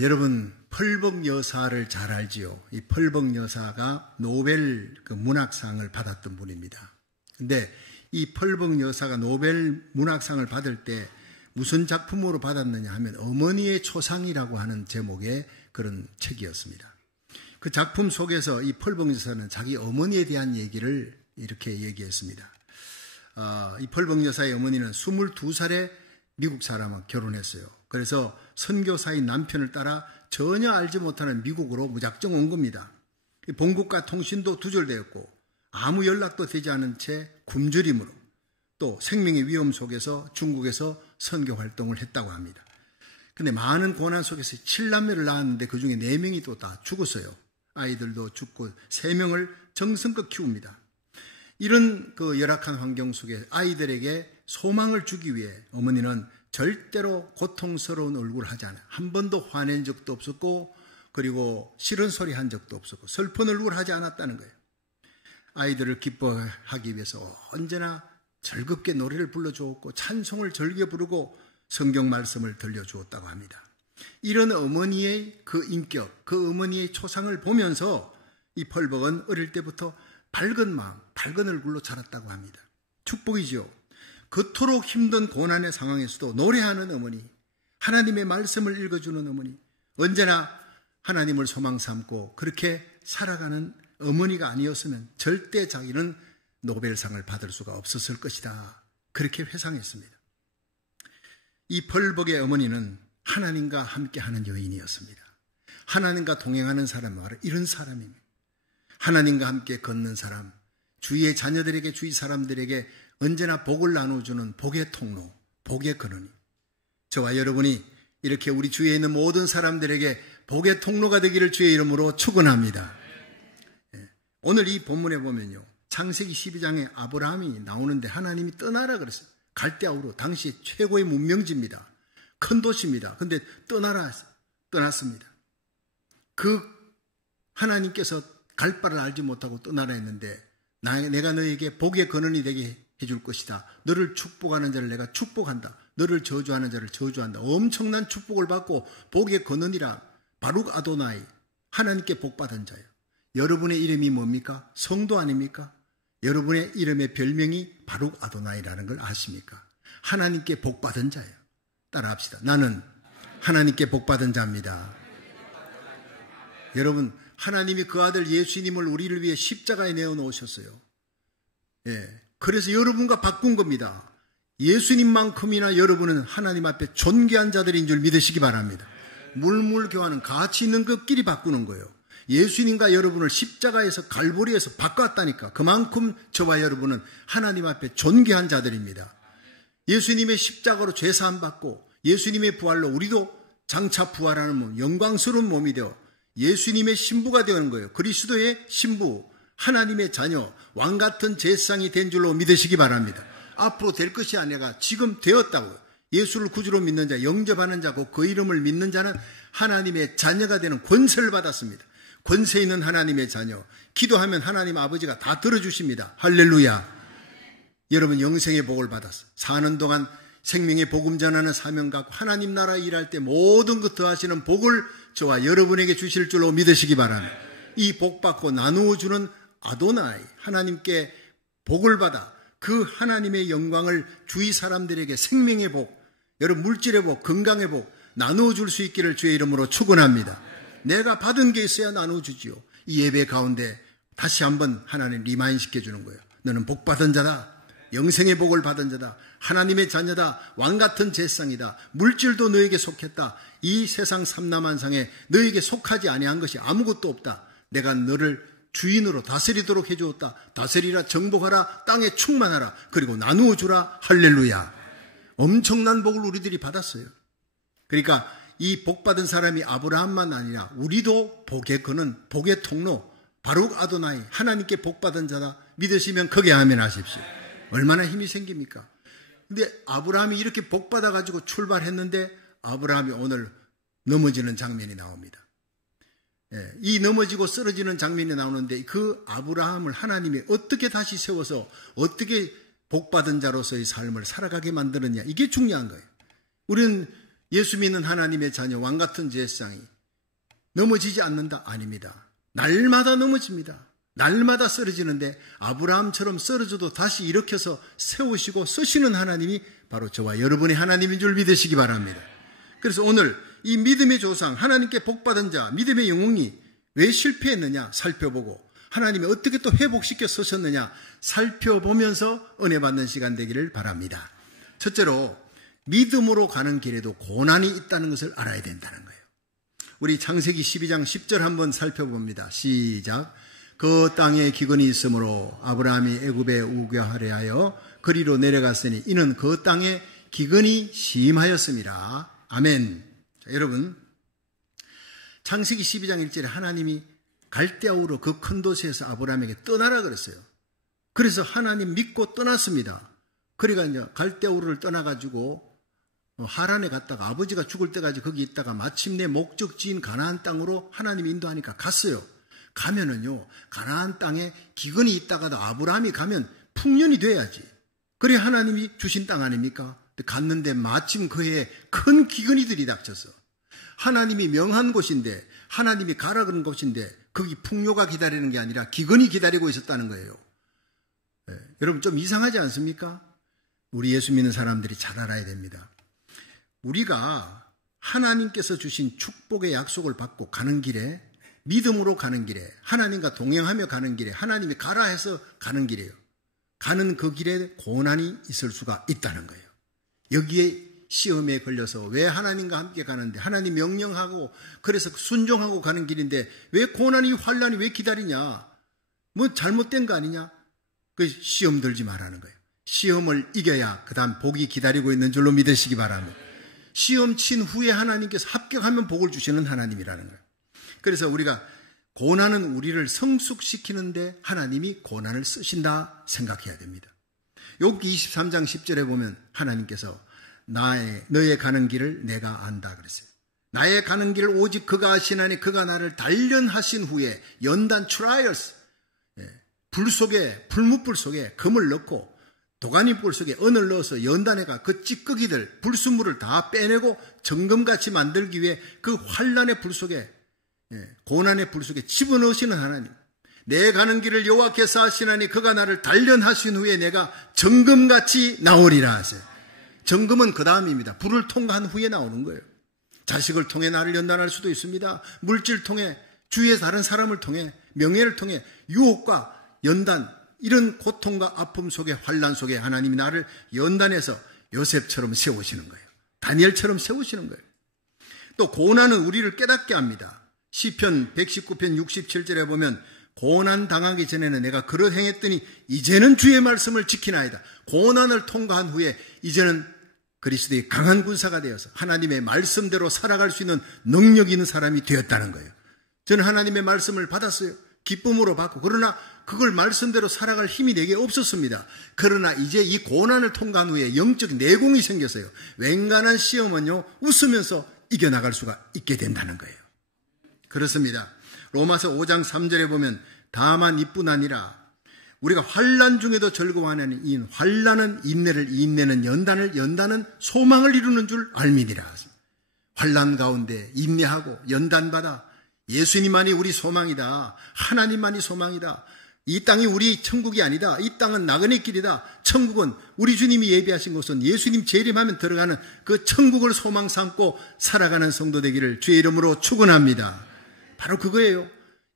여러분 펄벅 여사를 잘 알지요. 이 펄벅 여사가 노벨 문학상을 받았던 분입니다. 근데 이 펄벅 여사가 노벨 문학상을 받을 때 무슨 작품으로 받았느냐 하면 어머니의 초상이라고 하는 제목의 그런 책이었습니다. 그 작품 속에서 이 펄벅 여사는 자기 어머니에 대한 얘기를 이렇게 얘기했습니다. 이 펄벅 여사의 어머니는 22살에 미국 사람과 결혼했어요. 그래서 선교사인 남편을 따라 전혀 알지 못하는 미국으로 무작정 온 겁니다. 본국과 통신도 두절되었고 아무 연락도 되지 않은 채 굶주림으로 또 생명의 위험 속에서 중국에서 선교 활동을 했다고 합니다. 근데 많은 고난 속에서 7남매를 낳았는데 그 중에 4명이 또 다 죽었어요. 아이들도 죽고 3명을 정성껏 키웁니다. 이런 그 열악한 환경 속에 아이들에게 소망을 주기 위해 어머니는 절대로 고통스러운 얼굴을 하지 않아요. 한 번도 화낸 적도 없었고 그리고 싫은 소리 한 적도 없었고 슬픈 얼굴을 하지 않았다는 거예요. 아이들을 기뻐하기 위해서 언제나 즐겁게 노래를 불러주었고 찬송을 즐겨 부르고 성경 말씀을 들려주었다고 합니다. 이런 어머니의 그 인격, 그 어머니의 초상을 보면서 이 펄벅은 어릴 때부터 밝은 마음, 밝은 얼굴로 자랐다고 합니다. 축복이죠. 그토록 힘든 고난의 상황에서도 노래하는 어머니, 하나님의 말씀을 읽어주는 어머니, 언제나 하나님을 소망 삼고 그렇게 살아가는 어머니가 아니었으면 절대 자기는 노벨상을 받을 수가 없었을 것이다. 그렇게 회상했습니다. 이 펄벅의 어머니는 하나님과 함께하는 여인이었습니다. 하나님과 동행하는 사람은 바로 이런 사람입니다. 하나님과 함께 걷는 사람, 주위의 자녀들에게 주위 사람들에게 언제나 복을 나눠주는 복의 통로, 복의 근원이 저와 여러분이 이렇게 우리 주위에 있는 모든 사람들에게 복의 통로가 되기를 주의 이름으로 축원합니다. 오늘 이 본문에 보면요, 창세기 12장에 아브라함이 나오는데 하나님이 떠나라 그랬어요. 갈대아우르, 당시 최고의 문명지입니다. 큰 도시입니다. 근데 떠났습니다. 그 하나님께서 갈 바를 알지 못하고 떠나라 했는데 내가 너에게 복의 근원이 되게 해줄 것이다. 너를 축복하는 자를 내가 축복한다. 너를 저주하는 자를 저주한다. 엄청난 축복을 받고 복의 근원이라 바룩 아도나이, 하나님께 복받은 자예요. 여러분의 이름이 뭡니까? 성도 아닙니까? 여러분의 이름의 별명이 바룩 아도나이라는 걸 아십니까? 하나님께 복받은 자예요. 따라합시다. 나는 하나님께 복받은 자입니다. 여러분, 하나님이 그 아들 예수님을 우리를 위해 십자가에 내어놓으셨어요. 그래서 여러분과 바꾼 겁니다. 예수님만큼이나 여러분은 하나님 앞에 존귀한 자들인 줄 믿으시기 바랍니다. 물물교환은 가치 있는 것끼리 바꾸는 거예요. 예수님과 여러분을 십자가에서 갈보리에서 바꿨다니까. 그만큼 저와 여러분은 하나님 앞에 존귀한 자들입니다. 예수님의 십자가로 죄사함 받고 예수님의 부활로 우리도 장차 부활하는 몸, 영광스러운 몸이 되어 예수님의 신부가 되는 거예요. 그리스도의 신부, 하나님의 자녀, 왕같은 제사장이 된 줄로 믿으시기 바랍니다. 앞으로 될 것이 아니라 지금 되었다고요. 예수를 구주로 믿는 자, 영접하는 자고 그 이름을 믿는 자는 하나님의 자녀가 되는 권세를 받았습니다. 권세 있는 하나님의 자녀, 기도하면 하나님 아버지가 다 들어주십니다. 할렐루야. 여러분 영생의 복을 받았어. 사는 동안 생명의 복음 전하는 사명 갖고 하나님 나라 일할 때 모든 것 더하시는 복을 저와 여러분에게 주실 줄로 믿으시기 바랍니다. 이 복 받고 나누어 주는 아도나이, 하나님께 복을 받아 그 하나님의 영광을 주위 사람들에게 생명의 복, 여러분 물질의 복, 건강의 복 나누어 줄 수 있기를 주의 이름으로 축원합니다. 내가 받은 게 있어야 나누어 주지요. 이 예배 가운데 다시 한번 하나님 리마인 시켜주는 거예요. 너는 복 받은 자다. 영생의 복을 받은 자다. 하나님의 자녀다. 왕같은 제사장이다. 물질도 너에게 속했다. 이 세상 삼라만상에 너에게 속하지 아니한 것이 아무것도 없다. 내가 너를 주인으로 다스리도록 해주었다. 다스리라, 정복하라, 땅에 충만하라, 그리고 나누어 주라. 할렐루야. 엄청난 복을 우리들이 받았어요. 그러니까 이 복받은 사람이 아브라함만 아니라 우리도 복의 근원, 복의 통로, 바룩 아도나이, 하나님께 복받은 자다 믿으시면 크게 아멘 하십시오. 얼마나 힘이 생깁니까? 근데 아브라함이 이렇게 복받아가지고 출발했는데 아브라함이 오늘 넘어지는 장면이 나옵니다. 이 넘어지고 쓰러지는 장면이 나오는데 그 아브라함을 하나님이 어떻게 다시 세워서 어떻게 복받은 자로서의 삶을 살아가게 만드느냐, 이게 중요한 거예요. 우리는 예수 믿는 하나님의 자녀 왕같은 제사장이 넘어지지 않는다? 아닙니다. 날마다 넘어집니다. 날마다 쓰러지는데 아브라함처럼 쓰러져도 다시 일으켜서 세우시고 쓰시는 하나님이 바로 저와 여러분의 하나님인 줄 믿으시기 바랍니다. 그래서 오늘 이 믿음의 조상, 하나님께 복받은 자, 믿음의 영웅이 왜 실패했느냐 살펴보고 하나님이 어떻게 또 회복시켜 쓰셨느냐 살펴보면서 은혜 받는 시간 되기를 바랍니다. 첫째로 믿음으로 가는 길에도 고난이 있다는 것을 알아야 된다는 거예요. 우리 창세기 12장 10절 한번 살펴봅니다. 시작. 그 땅에 기근이 있으므로 아브라함이 애굽에 우겨하려 하여 그리로 내려갔으니 이는 그 땅에 기근이 심하였습니다. 아멘. 자, 여러분 창세기 12장 1절에 하나님이 갈대아우로 그 큰 도시에서 아브라함에게 떠나라 그랬어요. 그래서 하나님 믿고 떠났습니다. 그러니까 이제 갈대아우를 떠나가지고 하란에 갔다가 아버지가 죽을 때까지 거기 있다가 마침내 목적지인 가나안 땅으로 하나님이 인도하니까 갔어요. 가면은요 가나안 땅에 기근이 있다가도 아브라함이 가면 풍년이 돼야지. 그래 하나님이 주신 땅 아닙니까? 갔는데 마침 그 해에 큰 기근이 들이닥쳐서 하나님이 명한 곳인데 하나님이 가라 그런 곳인데 거기 풍요가 기다리는 게 아니라 기근이 기다리고 있었다는 거예요. 네, 여러분 좀 이상하지 않습니까? 우리 예수 믿는 사람들이 잘 알아야 됩니다. 우리가 하나님께서 주신 축복의 약속을 받고 가는 길에 믿음으로 가는 길에 하나님과 동행하며 가는 길에 하나님이 가라 해서 가는 길이에요. 가는 그 길에 고난이 있을 수가 있다는 거예요. 여기에 시험에 걸려서 왜 하나님과 함께 가는데 하나님 명령하고 그래서 순종하고 가는 길인데 왜 고난이 환난이 왜 기다리냐? 뭐 잘못된 거 아니냐? 그 시험 들지 말라는 거예요. 시험을 이겨야 그 다음 복이 기다리고 있는 줄로 믿으시기 바랍니다. 시험 친 후에 하나님께서 합격하면 복을 주시는 하나님이라는 거예요. 그래서 우리가 고난은 우리를 성숙시키는데 하나님이 고난을 쓰신다 생각해야 됩니다. 욥기 23장 10절에 보면 하나님께서 너의 가는 길을 내가 안다 그랬어요. 나의 가는 길을 오직 그가 아시나니 그가 나를 단련하신 후에 연단 트라이얼스 불 속에 불뭇불 속에 금을 넣고 도가니불 속에 은을 넣어서 연단해가 그 찌꺼기들 불순물을 다 빼내고 정금같이 만들기 위해 그 환난의 불 속에 고난의 불 속에 집어넣으시는 하나님. 내 가는 길을 여호와께서 하시나니 그가 나를 단련하신 후에 내가 정금같이 나오리라 하세요. 정금은 그 다음입니다. 불을 통과한 후에 나오는 거예요. 자식을 통해 나를 연단할 수도 있습니다. 물질 통해 주위의 다른 사람을 통해 명예를 통해 유혹과 연단 이런 고통과 아픔 속에 환난 속에 하나님이 나를 연단해서 요셉처럼 세우시는 거예요. 다니엘처럼 세우시는 거예요. 또 고난은 우리를 깨닫게 합니다. 시편 119편 67절에 보면 고난 당하기 전에는 내가 그릇 행했더니 이제는 주의 말씀을 지키나이다. 고난을 통과한 후에 이제는 그리스도의 강한 군사가 되어서 하나님의 말씀대로 살아갈 수 있는 능력 있는 사람이 되었다는 거예요. 저는 하나님의 말씀을 받았어요. 기쁨으로 받고 그러나 그걸 말씀대로 살아갈 힘이 내게 없었습니다. 그러나 이제 이 고난을 통과한 후에 영적 내공이 생겼어요. 웬간한 시험은요 웃으면서 이겨나갈 수가 있게 된다는 거예요. 그렇습니다. 로마서 5장 3절에 보면 다만 이뿐 아니라 우리가 환난 중에도 즐거워하는 이 환난은 인내를 인내는 연단은 소망을 이루는 줄 알미니라. 환난 가운데 인내하고 연단받아 예수님만이 우리 소망이다. 하나님만이 소망이다. 이 땅이 우리 천국이 아니다. 이 땅은 나그네 길이다. 천국은 우리 주님이 예비하신 곳은 예수님 재림하면 들어가는 그 천국을 소망 삼고 살아가는 성도 되기를 주의 이름으로 축원합니다. 바로 그거예요.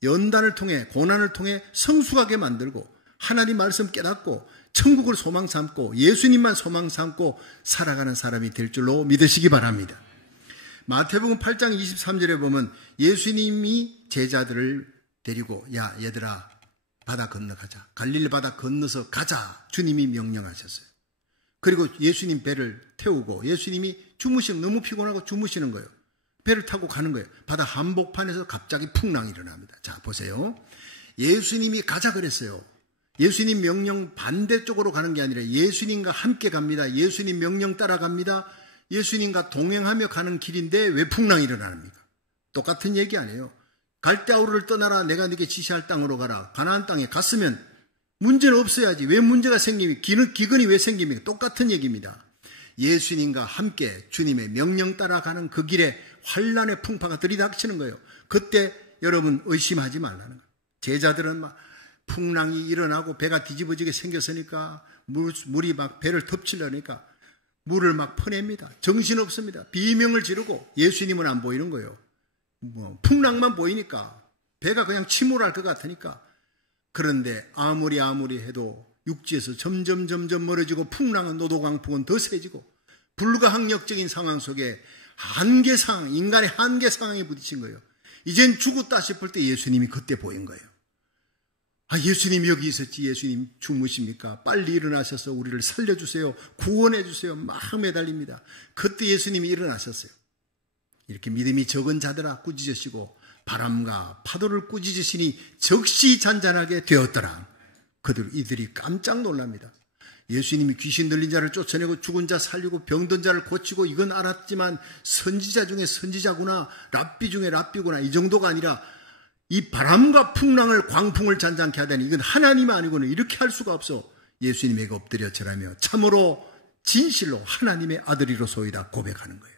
연단을 통해 고난을 통해 성숙하게 만들고 하나님 말씀 깨닫고 천국을 소망 삼고 예수님만 소망 삼고 살아가는 사람이 될 줄로 믿으시기 바랍니다. 마태복음 8장 23절에 보면 예수님이 제자들을 데리고 야 얘들아 바다 건너가자. 갈릴리 바다 건너서 가자. 주님이 명령하셨어요. 그리고 예수님 배를 태우고 예수님이 너무 피곤하고 주무시는 거예요. 배를 타고 가는 거예요. 바다 한복판에서 갑자기 풍랑이 일어납니다. 자 보세요. 예수님이 가자 그랬어요. 예수님 명령 반대쪽으로 가는 게 아니라 예수님과 함께 갑니다. 예수님 명령 따라갑니다. 예수님과 동행하며 가는 길인데 왜 풍랑이 일어납니까? 똑같은 얘기 아니에요. 갈대아우를 떠나라. 내가 네게 지시할 땅으로 가라. 가나안 땅에 갔으면 문제는 없어야지. 왜 문제가 생깁니까? 기근이 왜 생깁니까? 똑같은 얘기입니다. 예수님과 함께 주님의 명령 따라가는 그 길에 환란의 풍파가 들이닥치는 거예요. 그때 여러분 의심하지 말라는 거예요. 제자들은 막 풍랑이 일어나고 배가 뒤집어지게 생겼으니까 물이 막 배를 덮치려니까 물을 막 퍼냅니다. 정신없습니다. 비명을 지르고 예수님은 안 보이는 거예요. 풍랑만 보이니까 배가 그냥 침몰할 것 같으니까. 그런데 아무리 해도 육지에서 점점 멀어지고 풍랑은 노도강풍은 더 세지고 불가항력적인 상황 속에 한계 상황, 인간의 한계 상황에 부딪힌 거예요. 이젠 죽었다 싶을 때 예수님이 그때 보인 거예요. 예수님이 여기 있었지. 예수님 주무십니까? 빨리 일어나셔서 우리를 살려주세요. 구원해 주세요. 막 매달립니다. 그때 예수님이 일어나셨어요. 이렇게 믿음이 적은 자들아 꾸짖으시고 바람과 파도를 꾸짖으시니 즉시 잔잔하게 되었더라. 이들이 깜짝 놀랍니다. 예수님이 귀신 들린 자를 쫓아내고 죽은 자 살리고 병든 자를 고치고 이건 알았지만 선지자 중에 선지자구나, 랍비 중에 랍비구나, 이 정도가 아니라 이 바람과 풍랑을 광풍을 잔잔케 하다니 이건 하나님 아니고는 이렇게 할 수가 없어. 예수님에게 엎드려 절하며 참으로 진실로 하나님의 아들이로소이다 고백하는 거예요.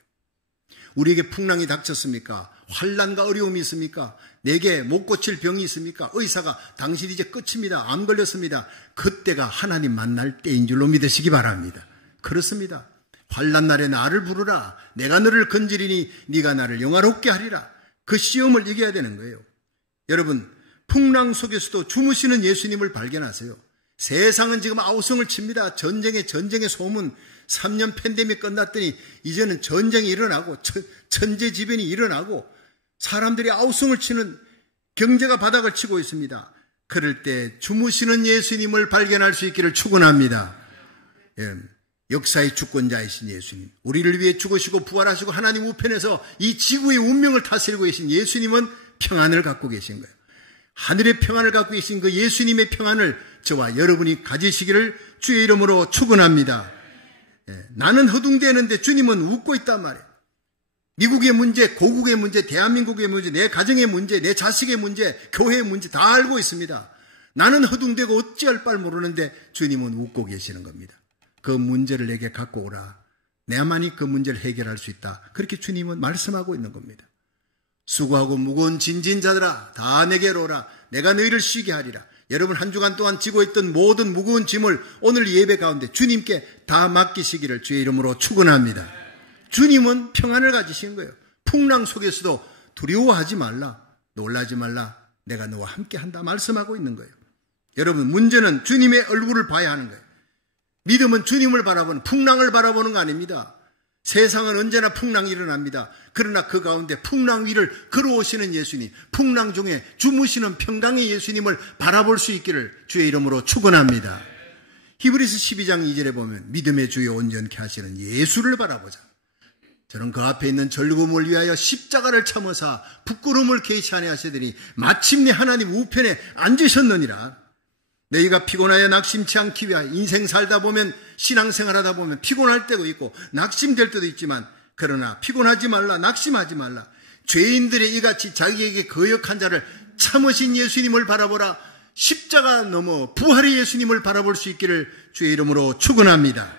우리에게 풍랑이 닥쳤습니까? 환난과 어려움이 있습니까? 내게 못 고칠 병이 있습니까? 의사가 당신 이제 끝입니다. 암 걸렸습니다. 그때가 하나님 만날 때인 줄로 믿으시기 바랍니다. 그렇습니다. 환난 날에 나를 부르라. 내가 너를 건지리니 네가 나를 영화롭게 하리라. 그 시험을 이겨야 되는 거예요. 여러분, 풍랑 속에서도 주무시는 예수님을 발견하세요. 세상은 지금 아우성을 칩니다. 전쟁의 소문. 3년 팬데믹 끝났더니 이제는 전쟁이 일어나고 천재지변이 일어나고 사람들이 아우성을 치는 경제가 바닥을 치고 있습니다. 그럴 때 주무시는 예수님을 발견할 수 있기를 축원합니다. 역사의 주권자이신 예수님, 우리를 위해 죽으시고 부활하시고 하나님 우편에서 이 지구의 운명을 다스리고 계신 예수님은 평안을 갖고 계신 거예요. 하늘의 평안을 갖고 계신 그 예수님의 평안을 저와 여러분이 가지시기를 주의 이름으로 축원합니다. 나는 허둥대는데 주님은 웃고 있단 말이에요. 미국의 문제, 고국의 문제, 대한민국의 문제, 내 가정의 문제, 내 자식의 문제, 교회의 문제 다 알고 있습니다. 나는 허둥대고 어찌할 바를 모르는데 주님은 웃고 계시는 겁니다. 그 문제를 내게 갖고 오라. 내만이 그 문제를 해결할 수 있다. 그렇게 주님은 말씀하고 있는 겁니다. 수고하고 무거운 진진 자들아 다 내게로 오라. 내가 너희를 쉬게 하리라. 여러분 한 주간 동안 지고 있던 모든 무거운 짐을 오늘 예배 가운데 주님께 다 맡기시기를 주의 이름으로 축원합니다. 주님은 평안을 가지신 거예요. 풍랑 속에서도 두려워하지 말라, 놀라지 말라, 내가 너와 함께 한다 말씀하고 있는 거예요. 여러분, 문제는 주님의 얼굴을 봐야 하는 거예요. 믿음은 주님을 바라보는, 풍랑을 바라보는 거 아닙니다. 세상은 언제나 풍랑이 일어납니다. 그러나 그 가운데 풍랑 위를 걸어오시는 예수님, 풍랑 중에 주무시는 평강의 예수님을 바라볼 수 있기를 주의 이름으로 축원합니다. 히브리서 12장 2절에 보면 믿음의 주요 온전케 하시는 예수를 바라보자. 저는 그 앞에 있는 절금을 위하여 십자가를 참으사 부끄러움을 개의치 아니하시더니 마침내 하나님 우편에 앉으셨느니라. 너희가 피곤하여 낙심치 않기 위하여 인생 살다 보면 신앙생활하다 보면 피곤할 때도 있고 낙심될 때도 있지만 그러나 피곤하지 말라, 낙심하지 말라. 죄인들의 이같이 자기에게 거역한 자를 참으신 예수님을 바라보라. 십자가 넘어 부활의 예수님을 바라볼 수 있기를 주의 이름으로 축원합니다.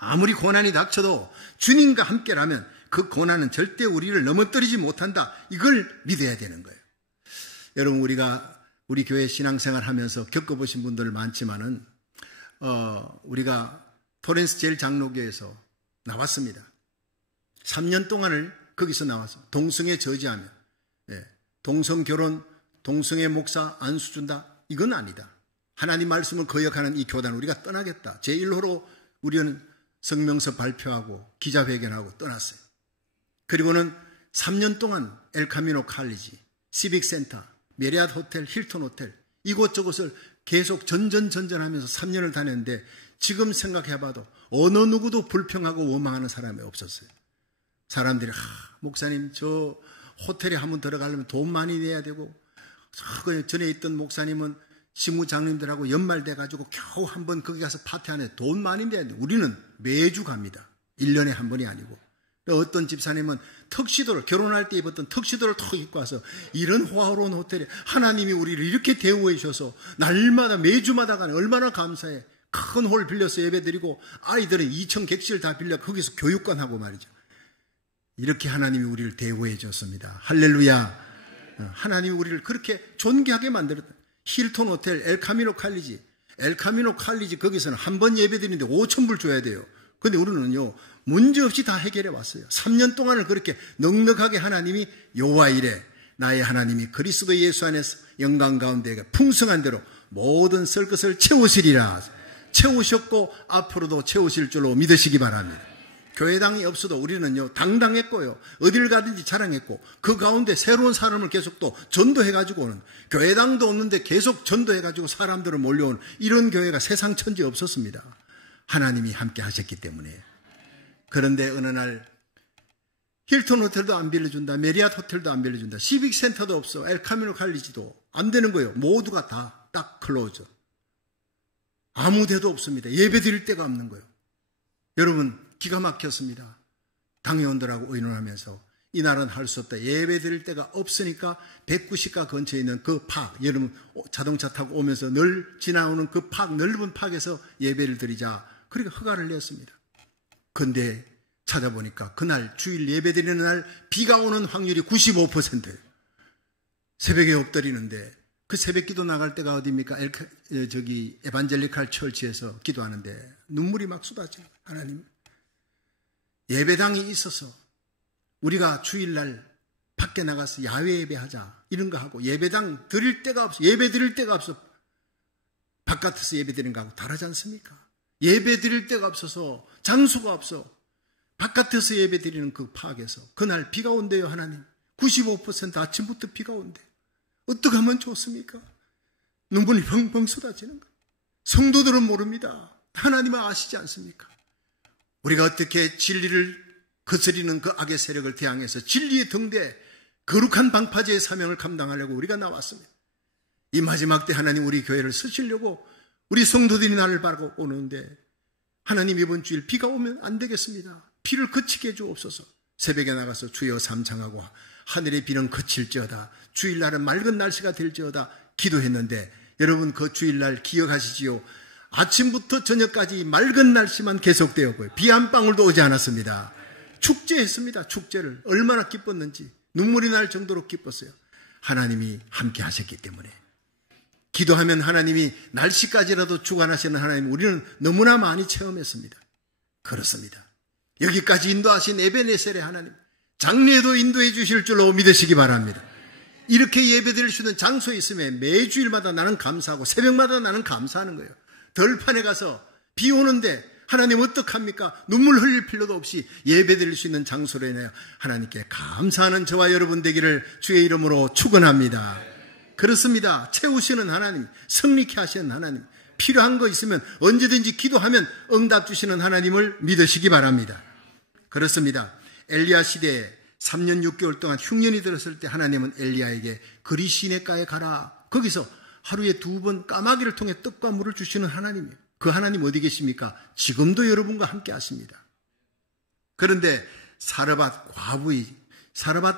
아무리 고난이 닥쳐도 주님과 함께라면 그 고난은 절대 우리를 넘어뜨리지 못한다. 이걸 믿어야 되는 거예요. 여러분, 우리 교회 신앙생활 하면서 겪어보신 분들 많지만은 우리가 토렌스 제일 장로교에서 나왔습니다. 3년 동안을 거기서 나와서 동성애 저지하며 동성 결혼, 동성애 목사 안수 준다. 이건 아니다. 하나님 말씀을 거역하는 이 교단을 우리가 떠나겠다. 제1호로 우리는 성명서 발표하고 기자회견하고 떠났어요. 그리고는 3년 동안 엘카미노 칼리지, 시빅센터, 메리앗 호텔, 힐튼 호텔 이곳저곳을 계속 전전하면서 3년을 다녔는데 지금 생각해봐도 어느 누구도 불평하고 원망하는 사람이 없었어요. 사람들이 목사님 저 호텔에 한번 들어가려면 돈 많이 내야 되고 전에 있던 목사님은 시무장님들하고 연말돼가지고 겨우 한번 거기 가서 파티하네. 돈 많이 내야 돼. 우리는 매주 갑니다. 1년에 한 번이 아니고. 어떤 집사님은 턱시도를, 결혼할 때 입었던 턱시도를 턱 입고 와서 이런 호화로운 호텔에 하나님이 우리를 이렇게 대우해 주셔서 날마다 매주마다 가네. 얼마나 감사해. 큰 홀 빌려서 예배드리고 아이들은 2층 객실 다 빌려 거기서 교육관 하고 말이죠. 이렇게 하나님이 우리를 대우해 줬습니다. 할렐루야. 하나님이 우리를 그렇게 존귀하게 만들었다. 힐톤 호텔, 엘카미노 칼리지 거기서는 한 번 예배드리는데 5,000불 줘야 돼요. 근데 우리는요 문제없이 다 해결해 왔어요. 3년 동안을 그렇게 넉넉하게 하나님이 여호와 이레 나의 하나님이 그리스도 예수 안에서 영광 가운데 풍성한 대로 모든 설 것을 채우시리라. 채우셨고 앞으로도 채우실 줄로 믿으시기 바랍니다. 교회당이 없어도 우리는요 당당했고요 어딜 가든지 자랑했고 그 가운데 새로운 사람을 계속 또 전도해가지고 오는, 교회당도 없는데 계속 전도해가지고 사람들을 몰려오는 이런 교회가 세상 천지에 없었습니다. 하나님이 함께 하셨기 때문에. 그런데 어느 날 힐튼 호텔도 안 빌려준다, 메리앗 호텔도 안 빌려준다, 시빅 센터도 없어, 엘카미노 칼리지도 안 되는 거예요. 모두가 다 딱 클로즈. 아무 데도 없습니다. 예배 드릴 데가 없는 거예요. 여러분 기가 막혔습니다. 당회원들하고 의논하면서 이 나라는 할 수 없다. 예배 드릴 데가 없으니까 190가 근처에 있는 그 팍, 여러분 자동차 타고 오면서 늘 지나오는 그 팍, 넓은 팍에서 예배를 드리자. 그러니까 허가를 냈습니다. 근데 찾아보니까 그날 주일 예배 드리는 날 비가 오는 확률이 95%예요. 새벽에 엎드리는데 그 새벽 기도 나갈 때가 어디입니까? 에반젤리칼 철치에서 기도하는데 눈물이 막 쏟아져요. 하나님, 예배당이 있어서 우리가 주일날 밖에 나가서 야외 예배하자 이런 거 하고 예배당 드릴 데가 없어, 예배 드릴 데가 없어 바깥에서 예배 드리는 거하고 다르지 않습니까? 예배 드릴 데가 없어서 장소가 없어 바깥에서 예배 드리는 그 파악에서 그날 비가 온대요. 하나님 95% 아침부터 비가 온대. 어떻게 하면 좋습니까? 눈물이 펑펑 쏟아지는 거예요. 성도들은 모릅니다. 하나님은 아시지 않습니까? 우리가 어떻게 진리를 거스리는 그 악의 세력을 대항해서 진리의 등대 거룩한 방파제의 사명을 감당하려고 우리가 나왔습니다. 이 마지막 때 하나님 우리 교회를 쓰시려고 우리 성도들이 나를 바라고 오는데 하나님 이번 주일 비가 오면 안 되겠습니다. 비를 그치게 해주옵소서. 새벽에 나가서 주여 삼창하고 하늘의 비는 그칠지어다, 주일날은 맑은 날씨가 될지어다 기도했는데 여러분 그 주일날 기억하시지요? 아침부터 저녁까지 맑은 날씨만 계속되었고요. 비 한 방울도 오지 않았습니다. 축제했습니다. 축제를 얼마나 기뻤는지 눈물이 날 정도로 기뻤어요. 하나님이 함께 하셨기 때문에. 기도하면 하나님이 날씨까지라도 주관하시는 하나님 우리는 너무나 많이 체험했습니다. 그렇습니다. 여기까지 인도하신 에베네셀의 하나님 장래에도 인도해 주실 줄로 믿으시기 바랍니다. 이렇게 예배드릴 수 있는 장소에 있으면 매주일마다 나는 감사하고 새벽마다 나는 감사하는 거예요. 덜판에 가서 비 오는데 하나님 어떡합니까? 눈물 흘릴 필요도 없이 예배드릴 수 있는 장소로 인하여 하나님께 감사하는 저와 여러분 되기를 주의 이름으로 축원합니다. 그렇습니다. 채우시는 하나님, 성리케 하시는 하나님, 필요한 거 있으면 언제든지 기도하면 응답 주시는 하나님을 믿으시기 바랍니다. 그렇습니다. 엘리야 시대에 3년 6개월 동안 흉년이 들었을 때 하나님은 엘리야에게 그리 시내가에 가라. 거기서 하루에 2번 까마귀를 통해 떡과 물을 주시는 하나님이에요. 그 하나님 어디 계십니까? 지금도 여러분과 함께 하십니다. 그런데 사르밧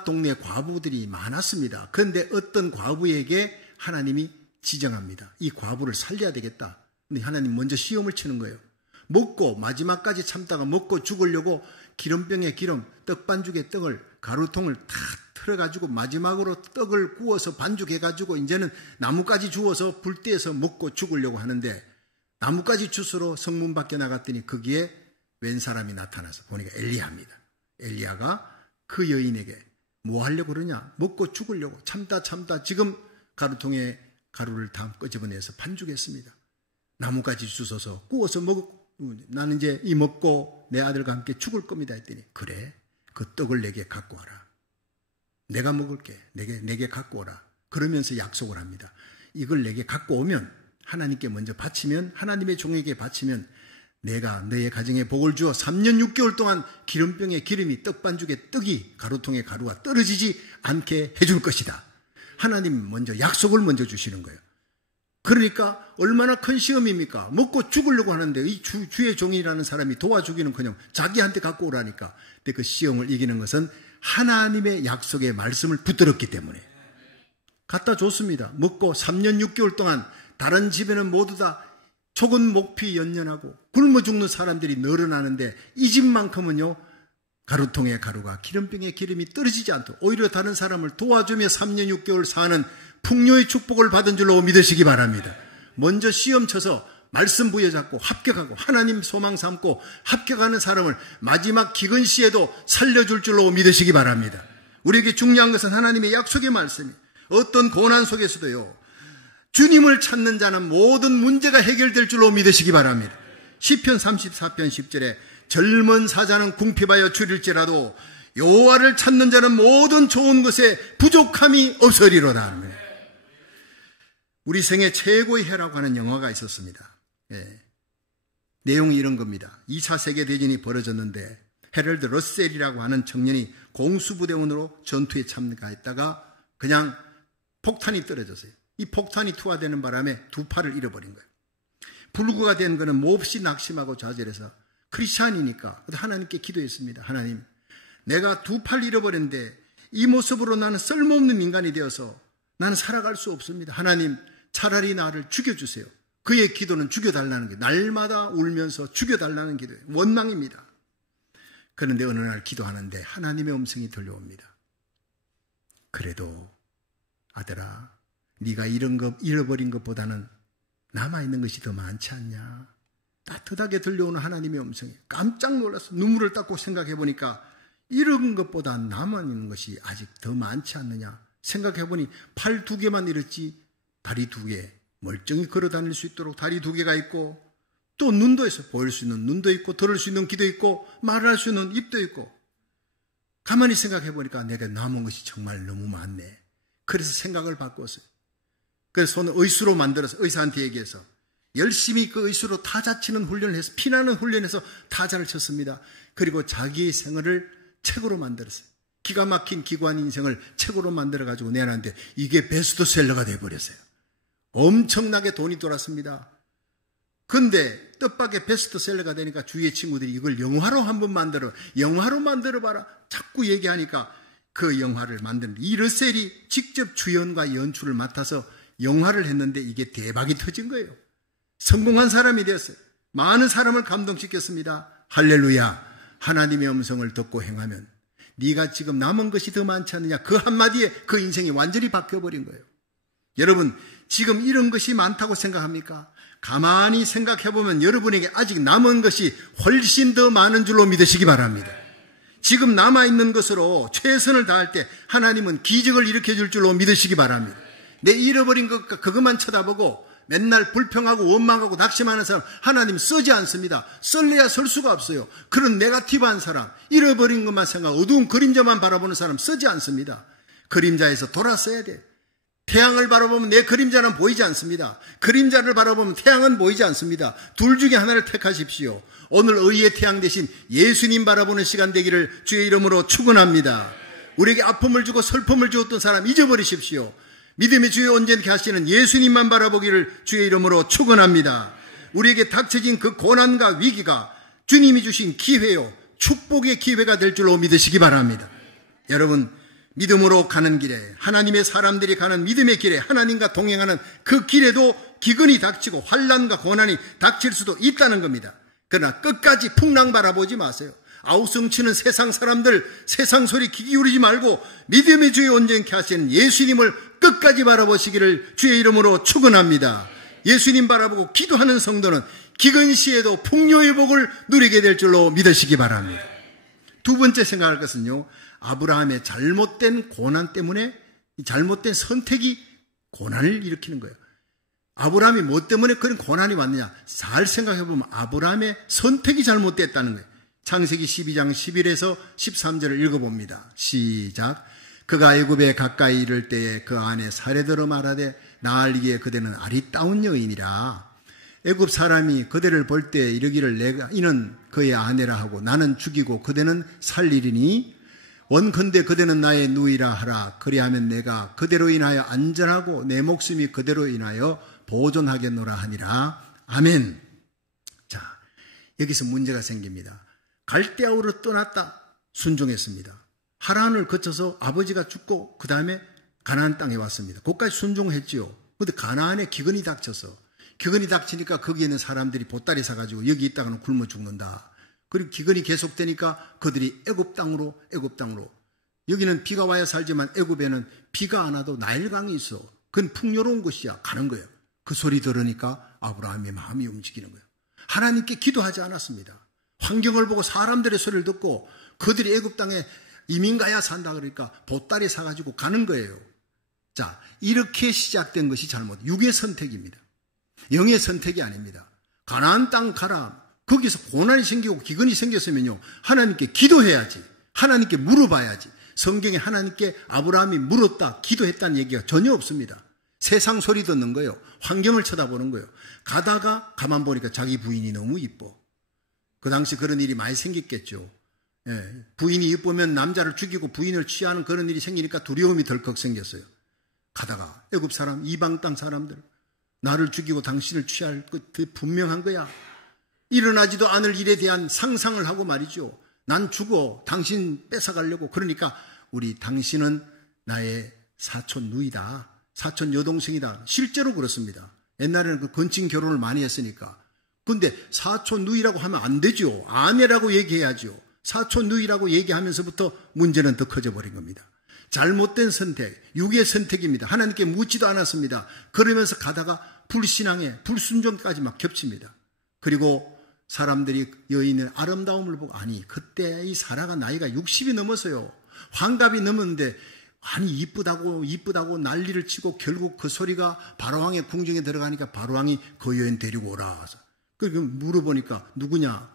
동네에 과부들이 많았습니다. 그런데 어떤 과부에게 하나님이 지정합니다. 이 과부를 살려야 되겠다. 근데 하나님 먼저 시험을 치는 거예요. 먹고 마지막까지 참다가 먹고 죽으려고 기름병에 기름, 떡반죽에 떡을 가루통을 탁 틀어가지고 마지막으로 떡을 구워서 반죽해가지고 이제는 나뭇가지 주워서 불 떼서 먹고 죽으려고 하는데 나뭇가지 주스로 성문 밖에 나갔더니 거기에 웬 사람이 나타나서 보니까 엘리야입니다. 엘리야가 그 여인에게 뭐 하려고 그러냐? 먹고 죽으려고 참다 지금 가루통에 가루를 다 끄집어내서 반죽했습니다. 나뭇가지 주워서 구워서 나는 이제 이 먹고 내 아들과 함께 죽을 겁니다 했더니 그래 그 떡을 내게 갖고 와라. 내가 먹을게. 내게 갖고 오라. 그러면서 약속을 합니다. 이걸 내게 갖고 오면 하나님께 먼저 바치면 하나님의 종에게 바치면 내가 너의 가정에 복을 주어 3년 6개월 동안 기름병에 기름이 떡반죽에 떡이 가루통에 가루가 떨어지지 않게 해줄 것이다. 하나님 먼저 약속을 먼저 주시는 거예요. 그러니까 얼마나 큰 시험입니까? 먹고 죽으려고 하는데 이 주의 종이라는 사람이 도와주기는커녕 자기한테 갖고 오라니까. 근데 그 시험을 이기는 것은 하나님의 약속의 말씀을 붙들었기 때문에 갖다 줬습니다. 먹고 3년 6개월 동안 다른 집에는 모두 다 촉은 목피 연연하고 굶어 죽는 사람들이 늘어나는데 이 집만큼은요, 가루통에 가루가 기름병에 기름이 떨어지지 않도록 오히려 다른 사람을 도와주며 3년 6개월 사는 풍요의 축복을 받은 줄로 믿으시기 바랍니다. 먼저 시험 쳐서 말씀 부여잡고 합격하고 하나님 소망 삼고 합격하는 사람을 마지막 기근 시에도 살려줄 줄로 믿으시기 바랍니다. 우리에게 중요한 것은 하나님의 약속의 말씀이 어떤 고난 속에서도요, 주님을 찾는 자는 모든 문제가 해결될 줄로 믿으시기 바랍니다. 시편 34편 10절에 젊은 사자는 궁핍하여 줄일지라도 여호와를 찾는 자는 모든 좋은 것에 부족함이 없으리로다. 우리 생애 최고의 해라고 하는 영화가 있었습니다. 내용이 이런 겁니다. 2차 세계대전이 벌어졌는데 헤럴드 러셀이라고 하는 청년이 공수부대원으로 전투에 참가했다가 그냥 폭탄이 떨어졌어요. 이 폭탄이 투하되는 바람에 두 팔을 잃어버린 거예요. 불구가 된 그는 몹시 낙심하고 좌절해서 크리스찬이니까 하나님께 기도했습니다. 하나님, 내가 두 팔 잃어버렸는데 이 모습으로 나는 쓸모없는 인간이 되어서 나는 살아갈 수 없습니다. 하나님, 차라리 나를 죽여주세요. 그의 기도는 죽여달라는 게, 날마다 울면서 죽여달라는 기도예요. 원망입니다. 그런데 어느 날 기도하는데 하나님의 음성이 들려옵니다. 그래도 아들아, 네가 잃어버린 것보다는 남아있는 것이 더 많지 않냐. 따뜻하게 들려오는 하나님의 음성에 깜짝 놀라서 눈물을 닦고 생각해 보니까 잃은 것보다 남아있는 것이 아직 더 많지 않느냐. 생각해 보니 팔 2개만 잃었지 다리 2개, 멀쩡히 걸어 다닐 수 있도록 다리 2개가 있고, 또 눈도 있어. 보일 수 있는 눈도 있고, 들을 수 있는 귀도 있고, 말할 수 있는 입도 있고. 가만히 생각해 보니까 내가 남은 것이 정말 너무 많네. 그래서 생각을 바꿨어요. 그래서 손을 의수로 만들어서 의사한테 얘기해서 열심히 그 의수로 타자 치는 훈련을 해서, 피나는 훈련해서 타자를 쳤습니다. 그리고 자기의 생활을 책으로 만들었어요. 기가 막힌 기관 인생을 책으로 만들어가지고 내놨는데 이게 베스트셀러가 돼버렸어요. 엄청나게 돈이 돌았습니다. 근데 뜻밖의 베스트셀러가 되니까 주위의 친구들이 이걸 영화로 한번 영화로 만들어봐라. 자꾸 얘기하니까 그 영화를 만든 이 러셀이 직접 주연과 연출을 맡아서 영화를 했는데 이게 대박이 터진 거예요. 성공한 사람이 되었어요. 많은 사람을 감동시켰습니다. 할렐루야. 하나님의 음성을 듣고 행하면 네가 지금 남은 것이 더 많지 않느냐. 그 한마디에 그 인생이 완전히 바뀌어버린 거예요. 여러분, 지금 이런 것이 많다고 생각합니까? 가만히 생각해보면 여러분에게 아직 남은 것이 훨씬 더 많은 줄로 믿으시기 바랍니다. 지금 남아있는 것으로 최선을 다할 때 하나님은 기적을 일으켜줄 줄로 믿으시기 바랍니다. 내 잃어버린 것과 그것만 쳐다보고 맨날 불평하고 원망하고 낙심하는 사람 하나님 쓰지 않습니다. 쓸래야 쓸 수가 없어요. 그런 네거티브한 사람, 잃어버린 것만 생각, 어두운 그림자만 바라보는 사람 쓰지 않습니다. 그림자에서 돌아서야 돼요. 태양을 바라보면 내 그림자는 보이지 않습니다. 그림자를 바라보면 태양은 보이지 않습니다. 둘 중에 하나를 택하십시오. 오늘 의의 태양 대신 예수님 바라보는 시간 되기를 주의 이름으로 축원합니다. 우리에게 아픔을 주고 슬픔을 주었던 사람 잊어버리십시오. 믿음의 주의 온전케 하시는 예수님만 바라보기를 주의 이름으로 축원합니다. 우리에게 닥쳐진 그 고난과 위기가 주님이 주신 기회요, 축복의 기회가 될 줄로 믿으시기 바랍니다. 여러분, 믿음으로 가는 길에, 하나님의 사람들이 가는 믿음의 길에, 하나님과 동행하는 그 길에도 기근이 닥치고 환난과 고난이 닥칠 수도 있다는 겁니다. 그러나 끝까지 풍랑 바라보지 마세요. 아우성치는 세상 사람들, 세상 소리 귀 기울이지 말고 믿음의 주의 온전케 하시는 예수님을 끝까지 바라보시기를 주의 이름으로 축원합니다. 예수님 바라보고 기도하는 성도는 기근 시에도 풍요의 복을 누리게 될 줄로 믿으시기 바랍니다. 두 번째 생각할 것은요, 아브라함의 잘못된 고난 때문에, 이 잘못된 선택이 고난을 일으키는 거예요. 아브라함이 뭐 때문에 그런 고난이 왔느냐? 잘 생각해보면 아브라함의 선택이 잘못됐다는 거예요. 창세기 12장 11에서 13절을 읽어봅니다. 시작. 그가 애굽에 가까이 이를 때에 그 안에 사례들어 말하되 나알기에 그대는 아리따운 여인이라. 애굽 사람이 그대를 볼 때 이르기를 내가 이는 그의 아내라 하고 나는 죽이고 그대는 살리리니 원컨대 그대는 나의 누이라 하라. 그리하면 내가 그대로 인하여 안전하고 내 목숨이 그대로 인하여 보존하겠노라 하니라. 아멘. 자, 여기서 문제가 생깁니다. 갈대아우로 떠났다. 순종했습니다. 하란을 거쳐서 아버지가 죽고 그 다음에 가나안 땅에 왔습니다. 거기까지 순종했지요. 그런데 가나안에 기근이 닥쳐서 기근이 닥치니까 거기에 있는 사람들이 보따리 사가지고 여기 있다가는 굶어 죽는다. 그리고 기근이 계속되니까 그들이 애굽 땅으로 여기는 비가 와야 살지만 애굽에는 비가 안 와도 나일강이 있어. 그건 풍요로운 곳이야. 가는 거예요. 그 소리 들으니까 아브라함의 마음이 움직이는 거예요. 하나님께 기도하지 않았습니다. 환경을 보고 사람들의 소리를 듣고 그들이 애굽 땅에 이민 가야 산다 그러니까 보따리 사가지고 가는 거예요. 자, 이렇게 시작된 것이 잘못. 육의 선택입니다. 영의 선택이 아닙니다. 가나안 땅 가라. 거기서 고난이 생기고 기근이 생겼으면요, 하나님께 기도해야지. 하나님께 물어봐야지. 성경에 하나님께 아브라함이 물었다, 기도했다는 얘기가 전혀 없습니다. 세상 소리 듣는 거예요. 환경을 쳐다보는 거예요. 가다가 가만 보니까 자기 부인이 너무 이뻐. 그 당시 그런 일이 많이 생겼겠죠. 예, 부인이 이쁘면 남자를 죽이고 부인을 취하는 그런 일이 생기니까 두려움이 덜컥 생겼어요. 가다가 애굽 사람, 이방 땅 사람들, 나를 죽이고 당신을 취할 것 분명한 거야. 일어나지도 않을 일에 대한 상상을 하고 말이죠. 난 죽어. 당신 뺏어가려고. 그러니까 당신은 나의 사촌 누이다. 사촌 여동생이다. 실제로 그렇습니다. 옛날에는 그 건친 결혼을 많이 했으니까. 근데 사촌 누이라고 하면 안 되죠. 아내라고 얘기해야죠. 사촌 누이라고 얘기하면서부터 문제는 더 커져버린 겁니다. 잘못된 선택, 육의 선택입니다. 하나님께 묻지도 않았습니다. 그러면서 가다가 불신앙에 불순종까지 막 겹칩니다. 그리고 사람들이 여인의 아름다움을 보고, 아니 그때 이 사라가 나이가 60이 넘었어요. 환갑이 넘었는데 아니 이쁘다고 난리를 치고 결국 그 소리가 바로왕의 궁정에 들어가니까 바로왕이 그 여인 데리고 오라. 그리고 물어보니까 누구냐?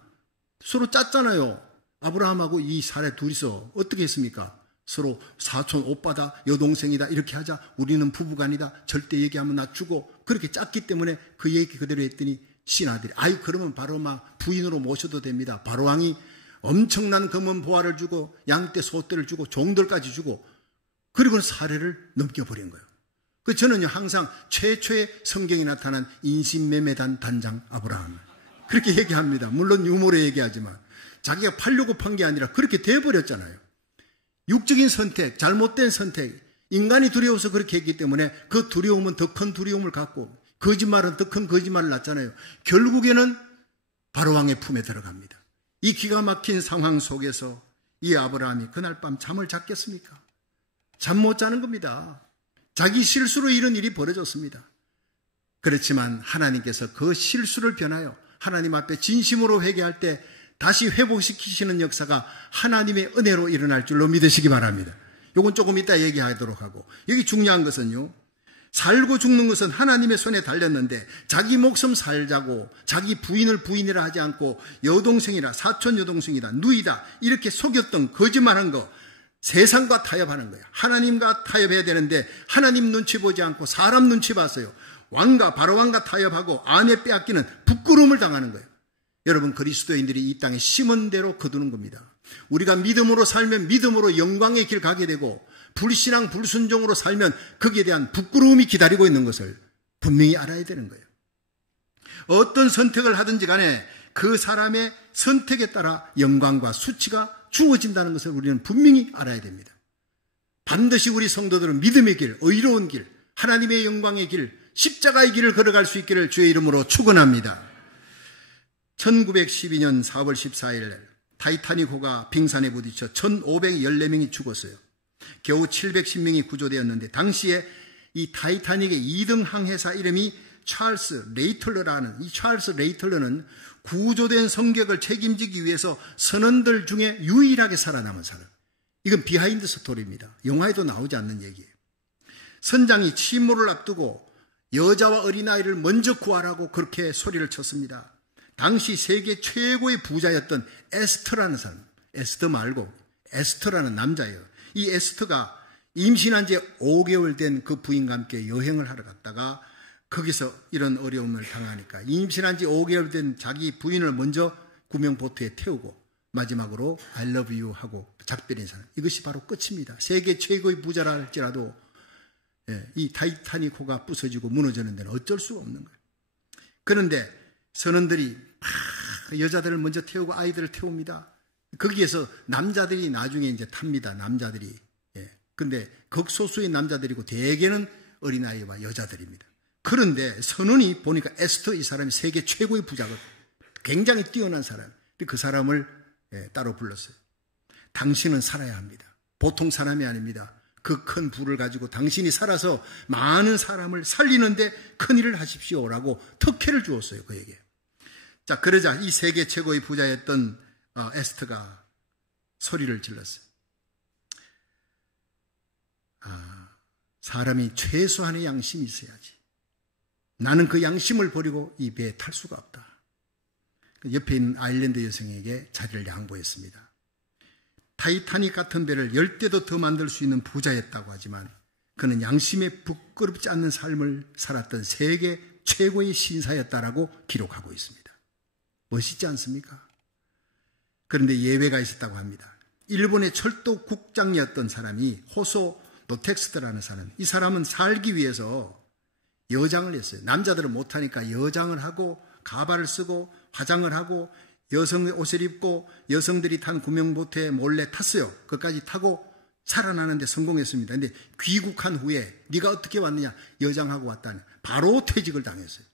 서로 짰잖아요. 아브라함하고 이 사라 둘이서 어떻게 했습니까? 서로 사촌 오빠다, 여동생이다 이렇게 하자. 우리는 부부간이다. 절대 얘기하면 나 죽어. 그렇게 짰기 때문에 그 얘기 그대로 했더니 신하들이, 아유 그러면 바로 막 부인으로 모셔도 됩니다. 바로왕이 엄청난 금은 보화를 주고 양떼 소떼를 주고 종들까지 주고, 그리고는 사례를 넘겨버린 거예요. 저는요 항상 최초의 성경에 나타난 인신매매단 단장 아브라함 그렇게 얘기합니다. 물론 유머로 얘기하지만 자기가 팔려고 판 게 아니라 그렇게 돼버렸잖아요. 육적인 선택, 잘못된 선택, 인간이 두려워서 그렇게 했기 때문에 그 두려움은 더 큰 두려움을 갖고, 거짓말은 더 큰 거짓말을 낳잖아요. 결국에는 바로왕의 품에 들어갑니다. 이 기가 막힌 상황 속에서 이 아브라함이 그날 밤 잠을 잤겠습니까? 잠 못 자는 겁니다. 자기 실수로 이런 일이 벌어졌습니다. 그렇지만 하나님께서 그 실수를 변하여 하나님 앞에 진심으로 회개할 때 다시 회복시키시는 역사가 하나님의 은혜로 일어날 줄로 믿으시기 바랍니다. 이건 조금 이따 얘기하도록 하고, 여기 중요한 것은요, 살고 죽는 것은 하나님의 손에 달렸는데 자기 목숨 살자고 자기 부인을 부인이라 하지 않고 여동생이라, 사촌 여동생이다, 누이다 이렇게 속였던 거짓말한 거, 세상과 타협하는 거예요. 하나님과 타협해야 되는데 하나님 눈치 보지 않고 사람 눈치 봤어요. 바로왕과 타협하고 아내 빼앗기는 부끄러움을 당하는 거예요. 여러분, 그리스도인들이 이 땅에 심은 대로 거두는 겁니다. 우리가 믿음으로 살면 믿음으로 영광의 길 가게 되고, 불신앙 불순종으로 살면 거기에 대한 부끄러움이 기다리고 있는 것을 분명히 알아야 되는 거예요. 어떤 선택을 하든지 간에 그 사람의 선택에 따라 영광과 수치가 주어진다는 것을 우리는 분명히 알아야 됩니다. 반드시 우리 성도들은 믿음의 길, 의로운 길, 하나님의 영광의 길, 십자가의 길을 걸어갈 수 있기를 주의 이름으로 축원합니다. 1912년 4월 14일 타이타닉호가 빙산에 부딪혀 1514명이 죽었어요. 겨우 710명이 구조되었는데, 당시에 이 타이타닉의 2등 항해사 이름이 찰스 레이틀러라는, 이 찰스 레이틀러는 구조된 성격을 책임지기 위해서 선원들 중에 유일하게 살아남은 사람. 이건 비하인드 스토리입니다. 영화에도 나오지 않는 얘기예요. 선장이 침몰을 앞두고 여자와 어린아이를 먼저 구하라고 그렇게 소리를 쳤습니다. 당시 세계 최고의 부자였던 에스터라는 사람, 에스터 말고 에스터라는 남자예요. 이 에스터가 임신한 지 5개월 된 그 부인과 함께 여행을 하러 갔다가 거기서 이런 어려움을 당하니까 임신한 지 5개월 된 자기 부인을 먼저 구명보트에 태우고 마지막으로 I love you 하고 작별인 사람. 이것이 바로 끝입니다. 세계 최고의 부자라 할지라도 이 타이타닉호가 부서지고 무너지는 데는 어쩔 수가 없는 거예요. 그런데 선원들이 여자들을 먼저 태우고 아이들을 태웁니다. 거기에서 남자들이 나중에 이제 탑니다. 남자들이. 근데 극소수의 남자들이고 대개는 어린아이와 여자들입니다. 그런데 선원이 보니까 에스터 이 사람이 세계 최고의 부자거든. 굉장히 뛰어난 사람. 그 사람을 따로 불렀어요. 당신은 살아야 합니다. 보통 사람이 아닙니다. 그 큰 부를 가지고 당신이 살아서 많은 사람을 살리는데 큰일을 하십시오라고 특혜를 주었어요. 그에게. 자, 그러자 이 세계 최고의 부자였던 에스터가 소리를 질렀어요. 사람이 최소한의 양심이 있어야지. 나는 그 양심을 버리고 이 배에 탈 수가 없다. 옆에 있는 아일랜드 여성에게 자리를 양보했습니다. 타이타닉 같은 배를 10대도 더 만들 수 있는 부자였다고 하지만 그는 양심에 부끄럽지 않는 삶을 살았던 세계 최고의 신사였다라고 기록하고 있습니다. 멋있지 않습니까? 그런데 예외가 있었다고 합니다. 일본의 철도 국장이었던 사람이 호소 노텍스트라는 사람, 이 사람은 살기 위해서 여장을 했어요. 남자들은 못하니까 여장을 하고 가발을 쓰고 화장을 하고 여성 옷을 입고 여성들이 탄 구명보트에 몰래 탔어요. 그까지 타고 살아나는데 성공했습니다. 그런데 귀국한 후에 네가 어떻게 왔느냐? 여장하고 왔다니 바로 퇴직을 당했어요.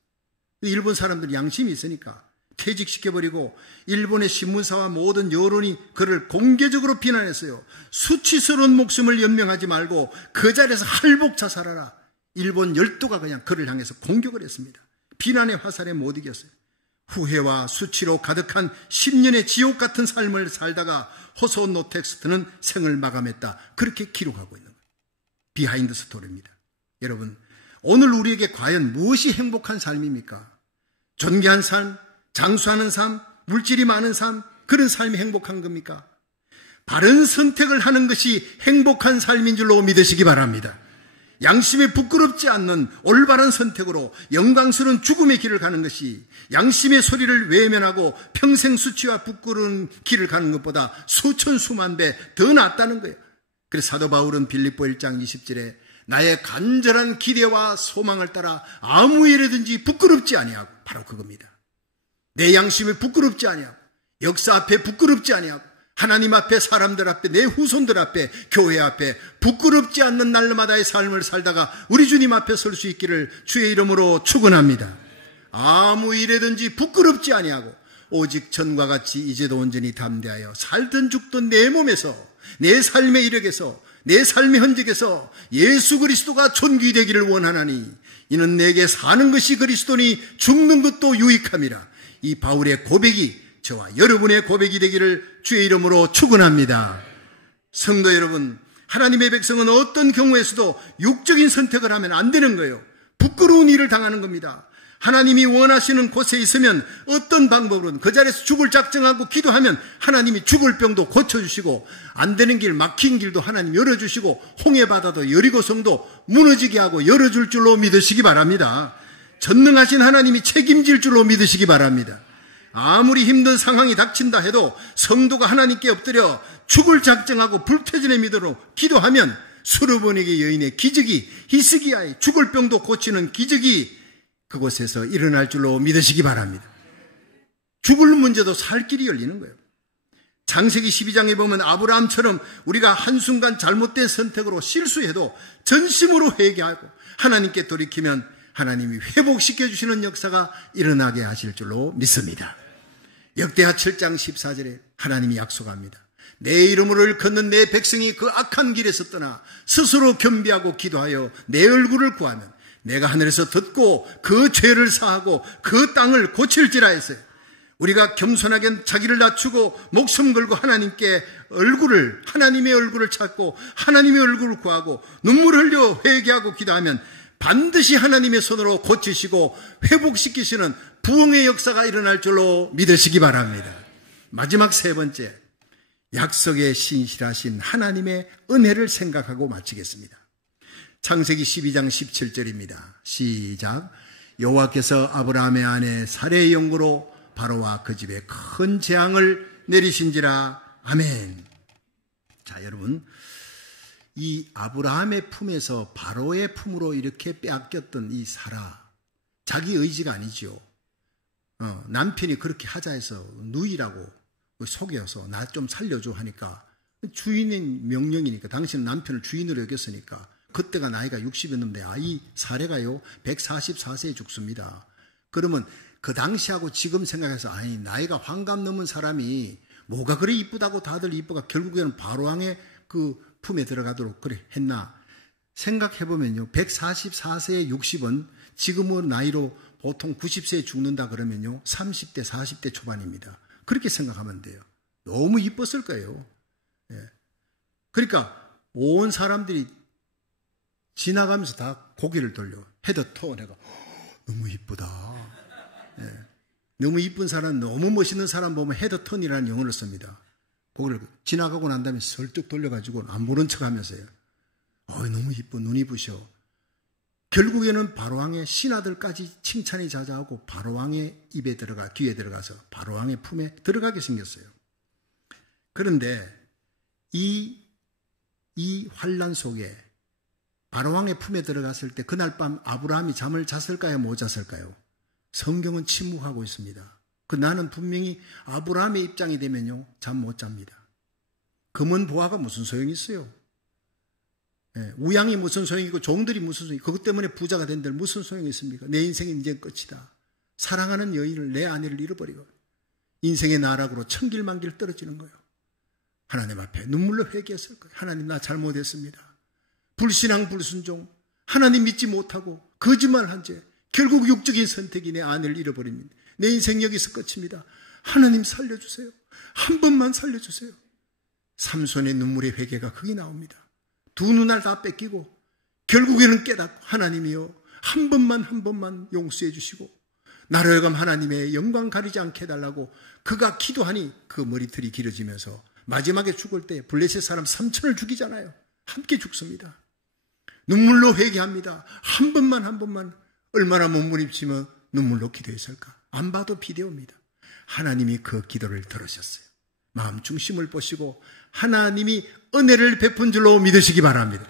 일본 사람들이 양심이 있으니까 퇴직시켜버리고 일본의 신문사와 모든 여론이 그를 공개적으로 비난했어요. 수치스러운 목숨을 연명하지 말고 그 자리에서 할복 자살하라. 일본 열도가 그냥 그를 향해서 공격을 했습니다. 비난의 화살에 못 이겼어요. 후회와 수치로 가득한 10년의 지옥 같은 삶을 살다가 호소 노텍스트는 생을 마감했다. 그렇게 기록하고 있는 거예요. 비하인드 스토리입니다. 여러분, 오늘 우리에게 과연 무엇이 행복한 삶입니까? 존귀한 삶, 장수하는 삶, 물질이 많은 삶, 그런 삶이 행복한 겁니까? 바른 선택을 하는 것이 행복한 삶인 줄로 믿으시기 바랍니다. 양심에 부끄럽지 않는 올바른 선택으로 영광스러운 죽음의 길을 가는 것이 양심의 소리를 외면하고 평생 수치와 부끄러운 길을 가는 것보다 수천 수만 배 더 낫다는 거예요. 그래서 사도 바울은 빌립보 1장 20절에 나의 간절한 기대와 소망을 따라 아무 일에든지 부끄럽지 아니하고, 바로 그겁니다. 내 양심에 부끄럽지 아니하고, 역사 앞에 부끄럽지 아니하고, 하나님 앞에, 사람들 앞에, 내 후손들 앞에, 교회 앞에 부끄럽지 않는 날마다의 삶을 살다가 우리 주님 앞에 설 수 있기를 주의 이름으로 축원합니다. 아무 일에든지 부끄럽지 아니하고 오직 전과 같이 이제도 온전히 담대하여 살든 죽든 내 몸에서, 내 삶의 이력에서, 내 삶의 흔적에서 예수 그리스도가 존귀되기를 원하나니 이는 내게 사는 것이 그리스도니 죽는 것도 유익함이라. 이 바울의 고백이 저와 여러분의 고백이 되기를 주의 이름으로 축원합니다. 성도 여러분, 하나님의 백성은 어떤 경우에서도 육적인 선택을 하면 안 되는 거예요. 부끄러운 일을 당하는 겁니다. 하나님이 원하시는 곳에 있으면 어떤 방법으로든 그 자리에서 죽을 작정하고 기도하면 하나님이 죽을 병도 고쳐주시고, 안 되는 길, 막힌 길도 하나님 열어주시고, 홍해바다도 여리고성도 무너지게 하고 열어줄 줄로 믿으시기 바랍니다. 전능하신 하나님이 책임질 줄로 믿으시기 바랍니다. 아무리 힘든 상황이 닥친다 해도 성도가 하나님께 엎드려 죽을 작정하고 불태전의 믿음으로 기도하면 수르보니게 여인의 기적이, 히스기야의 죽을 병도 고치는 기적이 그곳에서 일어날 줄로 믿으시기 바랍니다. 죽을 문제도 살 길이 열리는 거예요. 창세기 12장에 보면 아브라함처럼 우리가 한순간 잘못된 선택으로 실수해도 전심으로 회개하고 하나님께 돌이키면 하나님이 회복시켜 주시는 역사가 일어나게 하실 줄로 믿습니다. 역대하 7장 14절에 하나님이 약속합니다. 내 이름으로 일컫는 내 백성이 그 악한 길에서 떠나 스스로 겸비하고 기도하여 내 얼굴을 구하면 내가 하늘에서 듣고 그 죄를 사하고 그 땅을 고칠지라 했어요. 우리가 겸손하게 자기를 낮추고 목숨 걸고 하나님의 얼굴을 찾고 하나님의 얼굴을 구하고 눈물 흘려 회개하고 기도하면 반드시 하나님의 손으로 고치시고 회복시키시는 부흥의 역사가 일어날 줄로 믿으시기 바랍니다. 마지막 세 번째, 약속에 신실하신 하나님의 은혜를 생각하고 마치겠습니다. 창세기 12장 17절입니다. 시작. 여호와께서 아브라함의 아내 사레의 영으로 바로와 그 집에 큰 재앙을 내리신지라. 아멘. 자, 여러분, 이 아브라함의 품에서 바로의 품으로 이렇게 빼앗겼던 이 사라, 자기 의지가 아니죠. 남편이 그렇게 하자 해서 누이라고 속여서 나 좀 살려줘 하니까 주인의 명령이니까, 당신은 남편을 주인으로 여겼으니까 그때가 나이가 60이었는데 이 사례가요 144세에 죽습니다. 그러면 그 당시하고 지금 생각해서 아니 나이가 환갑 넘은 사람이 뭐가 그래 이쁘다고 다들 이쁘가 결국에는 바로왕의 그 품에 들어가도록 그래 했나 생각해보면요 144세에 60은 지금의 나이로 보통 90세에 죽는다 그러면요 30대 40대 초반입니다. 그렇게 생각하면 돼요. 너무 이뻤을 거예요. 예. 그러니까 온 사람들이 지나가면서 다 고개를 돌려 헤드터 내가 너무 이쁘다. 예. 너무 이쁜 사람, 너무 멋있는 사람 보면 헤드턴이라는 용어를 씁니다. 고개를 지나가고 난 다음에 설득 돌려가지고 안 보는 척 하면서요. 너무 이뻐, 눈이 부셔. 결국에는 바로왕의 신하들까지 칭찬이 자자하고 바로왕의 입에 들어가, 귀에 들어가서 바로왕의 품에 들어가게 생겼어요. 그런데 이 환란 속에 바로왕의 품에 들어갔을 때 그날 밤 아브라함이 잠을 잤을까요? 못 잤을까요? 성경은 침묵하고 있습니다. 나는 분명히 아브라함의 입장이 되면요 잠 못 잡니다. 금은 보화가 무슨 소용이 있어요? 예, 우양이 무슨 소용이고 종들이 무슨 소용이 그것 때문에 부자가 된들 무슨 소용이 있습니까? 내 인생이 이제 끝이다. 사랑하는 여인을 내 아내를 잃어버리고 인생의 나락으로 천길만길 떨어지는 거예요. 하나님 앞에 눈물로 회개했을 거예요. 하나님 나 잘못했습니다. 불신앙 불순종 하나님 믿지 못하고 거짓말한 죄 결국 육적인 선택이 내 아내를 잃어버립니다. 내 인생 여기서 끝입니다. 하나님 살려주세요. 한 번만 살려주세요. 삼손의 눈물의 회개가 거기 나옵니다. 두 눈알 다 뺏기고 결국에는 깨닫고 하나님이여 한 번만 용서해 주시고 나로 하여금 하나님의 영광 가리지 않게 해달라고 그가 기도하니 그 머리털이 길어지면서 마지막에 죽을 때 블레셋 사람 3천을 죽이잖아요. 함께 죽습니다. 눈물로 회개합니다. 한 번만 얼마나 몸부림치며 눈물로 기도했을까. 안 봐도 비디오입니다. 하나님이 그 기도를 들으셨어요. 마음 중심을 보시고 하나님이 은혜를 베푼 줄로 믿으시기 바랍니다.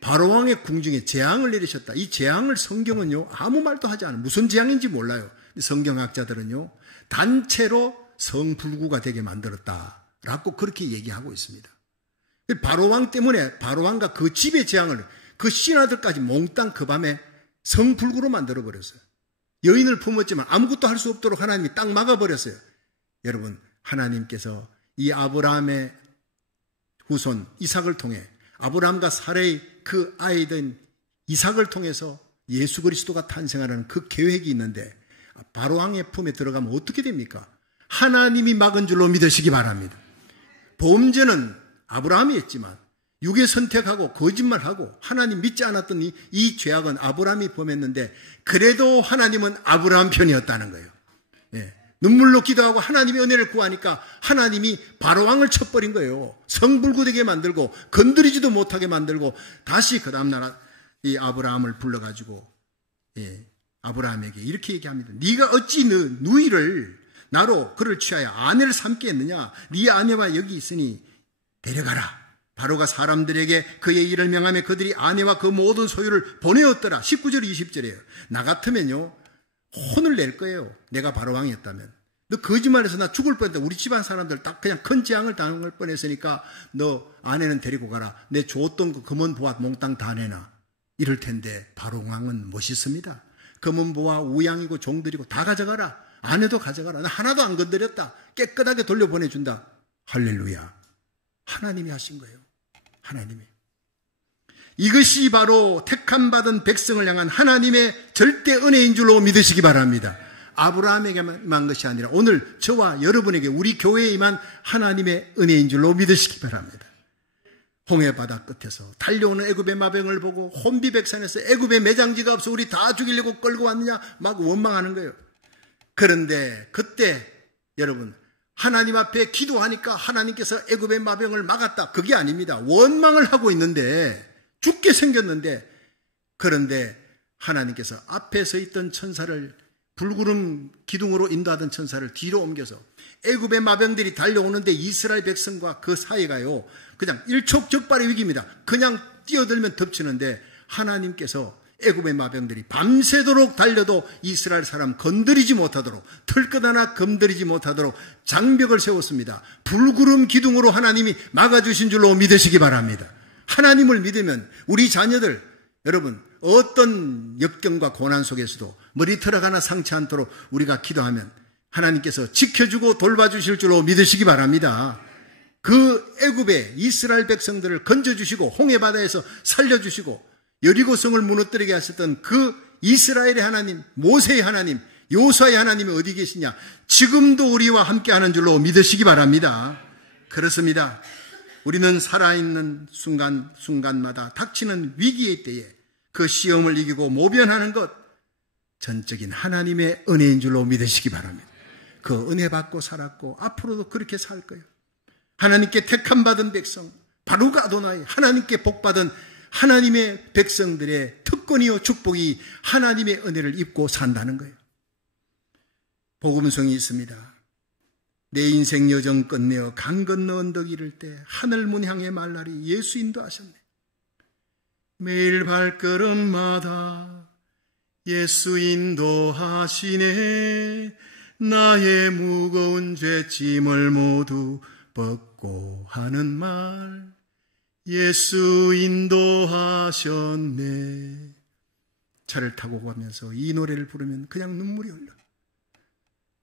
바로왕의 궁중에 재앙을 내리셨다. 이 재앙을 성경은요 아무 말도 하지 않아요. 무슨 재앙인지 몰라요. 성경학자들은요 단체로 성불구가 되게 만들었다라고 그렇게 얘기하고 있습니다. 바로왕 때문에 바로왕과 그 집의 재앙을 그 신하들까지 몽땅 그 밤에 성불구로 만들어버렸어요. 여인을 품었지만 아무것도 할 수 없도록 하나님이 딱 막아버렸어요. 여러분 하나님께서 이 아브라함의 후손 이삭을 통해 아브라함과 사라의 그 아이된 이삭을 통해서 예수 그리스도가 탄생하라는 그 계획이 있는데 바로왕의 품에 들어가면 어떻게 됩니까? 하나님이 막은 줄로 믿으시기 바랍니다. 범죄는 아브라함이 했지만 육에 선택하고 거짓말하고 하나님 믿지 않았던 이 죄악은 아브라함이 범했는데 그래도 하나님은 아브라함 편이었다는 거예요. 예. 눈물로 기도하고 하나님의 은혜를 구하니까 하나님이 바로왕을 쳐버린 거예요. 성불구되게 만들고 건드리지도 못하게 만들고 다시 그 다음날 이 아브라함을 불러가지고 아브라함에게 이렇게 얘기합니다. 네가 어찌 누이를 나로 그를 취하여 아내를 삼게 했느냐. 네 아내와 여기 있으니 데려가라. 바로가 사람들에게 그의 일을 명하며 그들이 아내와 그 모든 소유를 보내었더라. 19절 20절이에요. 나 같으면요 혼을 낼 거예요. 내가 바로왕이었다면. 너 거짓말해서 나 죽을 뻔했다. 우리 집안 사람들 딱 그냥 큰 재앙을 당할 뻔했으니까 너 아내는 데리고 가라. 내 줬던 그 금은 보화 몽땅 다 내놔. 이럴 텐데 바로왕은 멋있습니다. 금은 보화 우양이고 종들이고 다 가져가라. 아내도 가져가라. 나 하나도 안 건드렸다. 깨끗하게 돌려보내준다. 할렐루야. 하나님이 하신 거예요. 하나님이. 이것이 바로 택함받은 백성을 향한 하나님의 절대 은혜인 줄로 믿으시기 바랍니다. 아브라함에게만 것이 아니라 오늘 저와 여러분에게 우리 교회에 임한 하나님의 은혜인 줄로 믿으시기 바랍니다. 홍해 바다 끝에서 달려오는 애굽의 마병을 보고 혼비백산에서 애굽의 매장지가 없어 우리 다 죽이려고 끌고 왔느냐 막 원망하는 거예요. 그런데 그때 여러분 하나님 앞에 기도하니까 하나님께서 애굽의 마병을 막았다. 그게 아닙니다. 원망을 하고 있는데 죽게 생겼는데 그런데 하나님께서 앞에 서 있던 천사를 불구름 기둥으로 인도하던 천사를 뒤로 옮겨서 애굽의 마병들이 달려오는데 이스라엘 백성과 그 사이가요 그냥 일촉즉발의 위기입니다. 그냥 뛰어들면 덮치는데 하나님께서 애굽의 마병들이 밤새도록 달려도 이스라엘 사람 건드리지 못하도록 털끝 하나 건드리지 못하도록 장벽을 세웠습니다. 불구름 기둥으로 하나님이 막아주신 줄로 믿으시기 바랍니다. 하나님을 믿으면 우리 자녀들, 여러분, 어떤 역경과 고난 속에서도 머리털 하나 상치 않도록 우리가 기도하면 하나님께서 지켜주고 돌봐주실 줄로 믿으시기 바랍니다. 그 애굽의 이스라엘 백성들을 건져주시고 홍해바다에서 살려주시고 여리고성을 무너뜨리게 하셨던 그 이스라엘의 하나님, 모세의 하나님, 요수아의 하나님이 어디 계시냐? 지금도 우리와 함께하는 줄로 믿으시기 바랍니다. 그렇습니다. 우리는 살아있는 순간마다 닥치는 위기의 때에 그 시험을 이기고 모변하는 것, 전적인 하나님의 은혜인 줄로 믿으시기 바랍니다. 그 은혜 받고 살았고 앞으로도 그렇게 살 거예요. 하나님께 택함받은 백성, 바루가 아도나이, 하나님께 복받은 하나님의 백성들의 특권이요 축복이 하나님의 은혜를 입고 산다는 거예요. 복음성이 있습니다. 내 인생 여정 끝내어 강 건너 언덕 이를 때 하늘문 향해 말라리 예수 인도하셨네. 매일 발걸음마다 예수 인도하시네. 나의 무거운 죄짐을 모두 벗고 하는 말 예수 인도하셨네. 차를 타고 가면서 이 노래를 부르면 그냥 눈물이 흘러.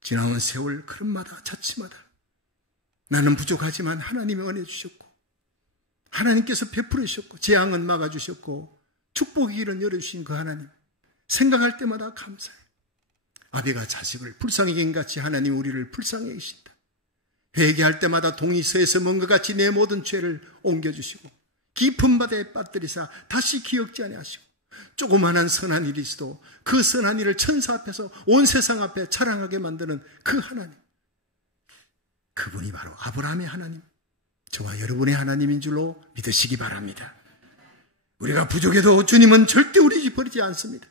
지나온 세월 걸음마다 자치마다 나는 부족하지만 하나님이 은혜 주셨고 하나님께서 베풀어 주셨고 재앙은 막아주셨고 축복의 길은 열어주신 그 하나님 생각할 때마다 감사해요. 아비가 자식을 불쌍히 여긴같이 하나님 우리를 불쌍히 여기신다. 회개할 때마다 동이서에서 먼 것 같이 내 모든 죄를 옮겨주시고 깊은 바다에 빠뜨리사 다시 기억지 아니하시고 조그마한 선한 일이 있어도 그 선한 일을 천사 앞에서 온 세상 앞에 자랑하게 만드는 그 하나님, 그분이 바로 아브라함의 하나님, 저와 여러분의 하나님인 줄로 믿으시기 바랍니다. 우리가 부족해도 주님은 절대 우리 집 버리지 않습니다.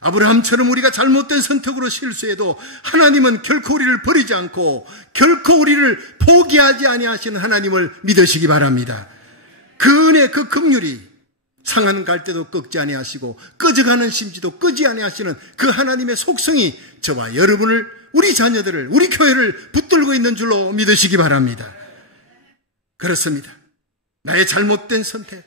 아브라함처럼 우리가 잘못된 선택으로 실수해도 하나님은 결코 우리를 버리지 않고 결코 우리를 포기하지 아니하시는 하나님을 믿으시기 바랍니다. 그 은혜, 그 긍휼이 상한 갈대도 꺾지 아니하시고 꺼져가는 심지도 끄지 아니하시는 그 하나님의 속성이 저와 여러분을, 우리 자녀들을, 우리 교회를 붙들고 있는 줄로 믿으시기 바랍니다. 그렇습니다. 나의 잘못된 선택,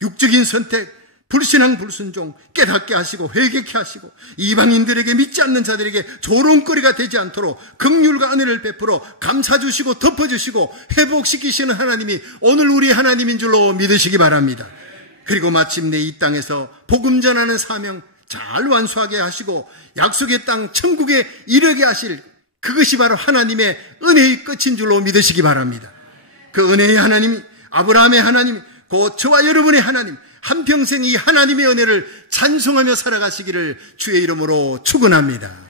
육적인 선택, 불신앙 불순종 깨닫게 하시고 회개케 하시고 이방인들에게 믿지 않는 자들에게 조롱거리가 되지 않도록 긍휼과 은혜를 베풀어 감사주시고 덮어주시고 회복시키시는 하나님이 오늘 우리 하나님인 줄로 믿으시기 바랍니다. 그리고 마침내 이 땅에서 복음 전하는 사명 잘 완수하게 하시고 약속의 땅 천국에 이르게 하실 그것이 바로 하나님의 은혜의 끝인 줄로 믿으시기 바랍니다. 그 은혜의 하나님이 아브라함의 하나님, 곧 저와 여러분의 하나님, 한평생 이 하나님의 은혜를 찬송하며 살아가시기를 주의 이름으로 축원합니다.